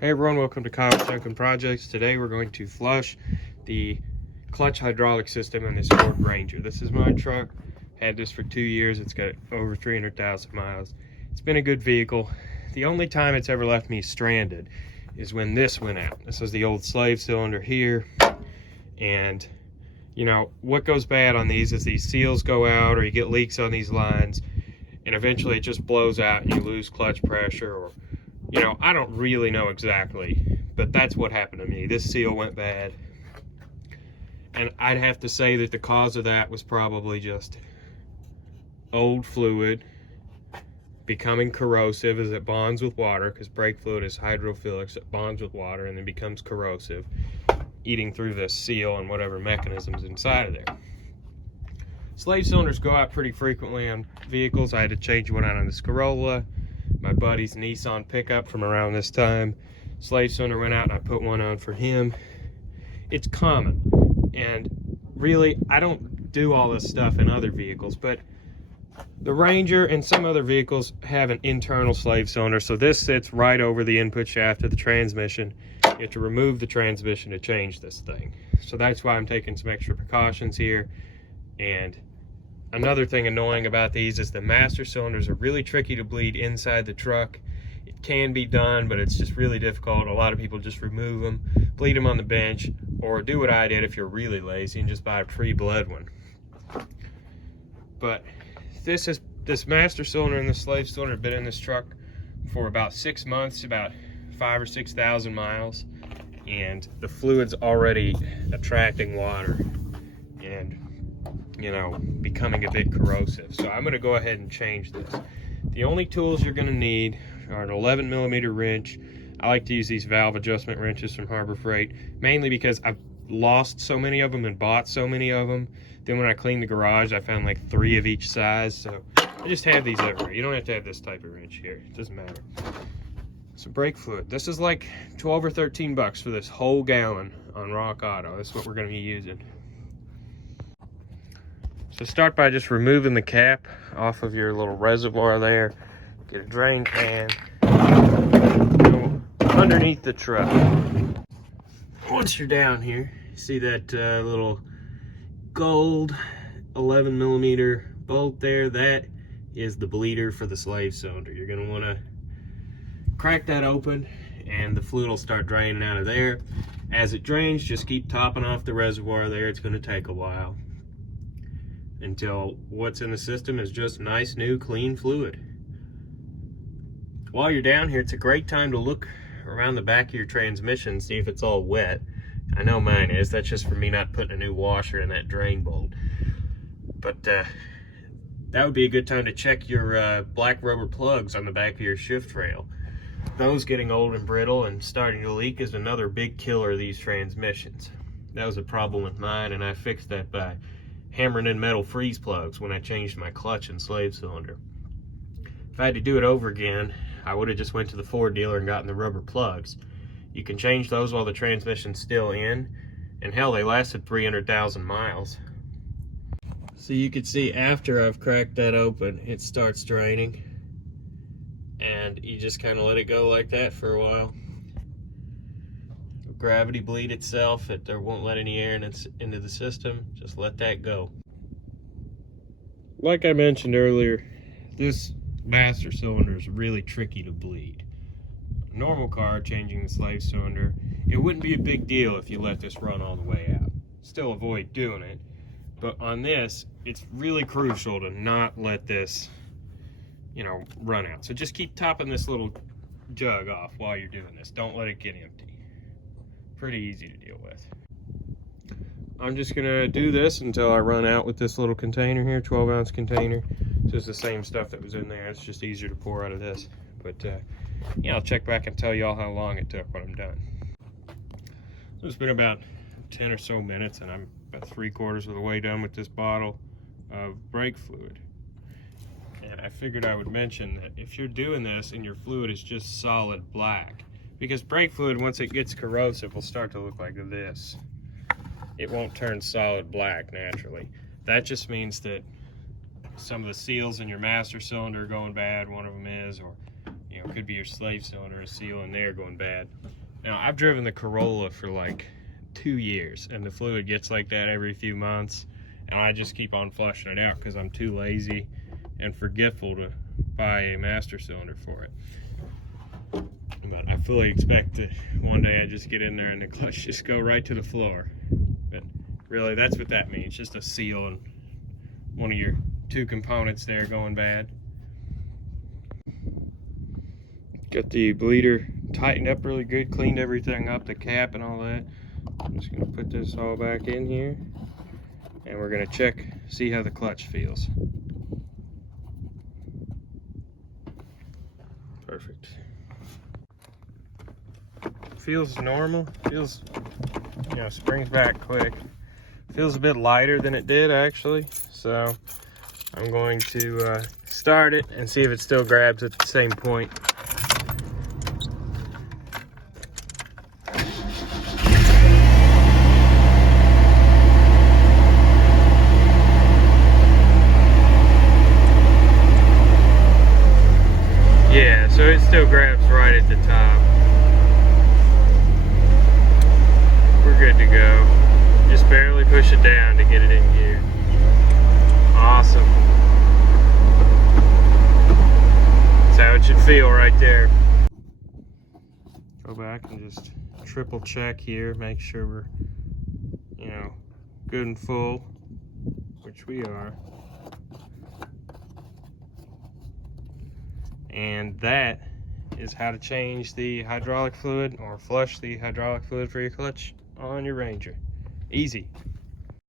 Hey everyone, welcome to Kyle's Sunken Projects. Today we're going to flush the clutch hydraulic system in this Ford Ranger. This is my truck. Had this for 2 years. It's got over 300,000 miles. It's been a good vehicle. The only time it's ever left me stranded is when this went out. This is the old slave cylinder here. And you know, what goes bad on these is these seals go out or you get leaks on these lines and eventually it just blows out and you lose clutch pressure, or you know, I don't really know exactly, but that's what happened to me. This seal went bad. And I'd have to say that the cause of that was probably just old fluid becoming corrosive as it bonds with water, because brake fluid is hydrophilic, so it bonds with water and then becomes corrosive, eating through the seal and whatever mechanisms inside of there. Slave cylinders go out pretty frequently on vehicles. I had to change one out on this Corolla. My buddy's Nissan pickup from around this time, slave cylinder went out and I put one on for him. It's common, and really I don't do all this stuff in other vehicles, but the Ranger and some other vehicles have an internal slave cylinder, so this sits right over the input shaft of the transmission. You have to remove the transmission to change this thing, so that's why I'm taking some extra precautions here. And another thing annoying about these is the master cylinders are really tricky to bleed inside the truck. It can be done, but it's just really difficult. A lot of people just remove them, bleed them on the bench, or do what I did if you're really lazy and just buy a pre-bled one. But this master cylinder and the slave cylinder have been in this truck for about 6 months, about 5,000 or 6,000 miles, and the fluid's already attracting water and, you know, becoming a bit corrosive. So I'm going to go ahead and change this. The only tools you're going to need are an 11mm wrench. I like to use these valve adjustment wrenches from Harbor Freight, mainly because I've lost so many of them and bought so many of them. Then when I cleaned the garage, I found like 3 of each size, so I just have these everywhere. You don't have to have this type of wrench here, it doesn't matter. So brake fluid, this is like 12 or 13 bucks for this whole gallon on Rock Auto. That's what we're going to be using. So start by just removing the cap off of your little reservoir there. Get a drain can, go underneath the truck. Once you're down here, you see that little gold 11mm bolt there? That is the bleeder for the slave cylinder. You're going to want to crack that open and the fluid will start draining out of there. As it drains, just keep topping off the reservoir there. It's going to take a while until what's in the system is just nice, new, clean fluid. While you're down here, it's a great time to look around the back of your transmission, see if it's all wet. I know mine is. That's just for me not putting a new washer in that drain bolt. But that would be a good time to check your black rubber plugs on the back of your shift rail. Those getting old and brittle and starting to leak is another big killer of these transmissions. That was a problem with mine, and I fixed that by hammering in metal freeze plugs when I changed my clutch and slave cylinder. If I had to do it over again, I would have just went to the Ford dealer and gotten the rubber plugs. You can change those while the transmission's still in, and hell, they lasted 300,000 miles. So you can see after I've cracked that open, it starts draining, and you just kind of let it go like that for a while. Gravity bleed itself, it won't let any air into the system. Just let that go. Like I mentioned earlier, this master cylinder is really tricky to bleed. A normal car, changing the slave cylinder, it wouldn't be a big deal if you let this run all the way out. Still avoid doing it, but on this, it's really crucial to not let this, you know, run out. So just keep topping this little jug off while you're doing this. Don't let it get empty. Pretty easy to deal with. I'm just gonna do this until I run out with this little container here, 12-ounce container. Just the same stuff that was in there. It's just easier to pour out of this. But yeah, I'll check back and tell y'all how long it took when I'm done. So it's been about 10 or so minutes, and I'm about 3/4 of the way done with this bottle of brake fluid. And I figured I would mention that if you're doing this and your fluid is just solid black, because brake fluid, once it gets corrosive, will start to look like this. It won't turn solid black naturally. That just means that some of the seals in your master cylinder are going bad, one of them is, or You know, could be your slave cylinder, a seal in there going bad. Now, I've driven the Corolla for like 2 years, and the fluid gets like that every few months, and I just keep on flushing it out because I'm too lazy and forgetful to buy a master cylinder for it. But I fully expect to one day I just get in there and the clutch just go right to the floor. But really, that's what that means, just a seal and one of your 2 components there going bad. Got the bleeder tightened up really good, cleaned everything up, the cap and all that. I'm just gonna put this all back in here, and we're gonna check, see how the clutch feels. Perfect. Feels normal, feels, you know, springs back quick. Feels a bit lighter than it did actually, so I'm going to start it and see if it still grabs at the same point. Yeah, so it still grabs right at the top. We're good to go. Just barely push it down to get it in gear. Awesome. That's how it should feel right there. Go back and just triple check here, make sure we're, you know, good and full, which we are. And that is how to change the hydraulic fluid or flush the hydraulic fluid for your clutch on your Ranger. Easy.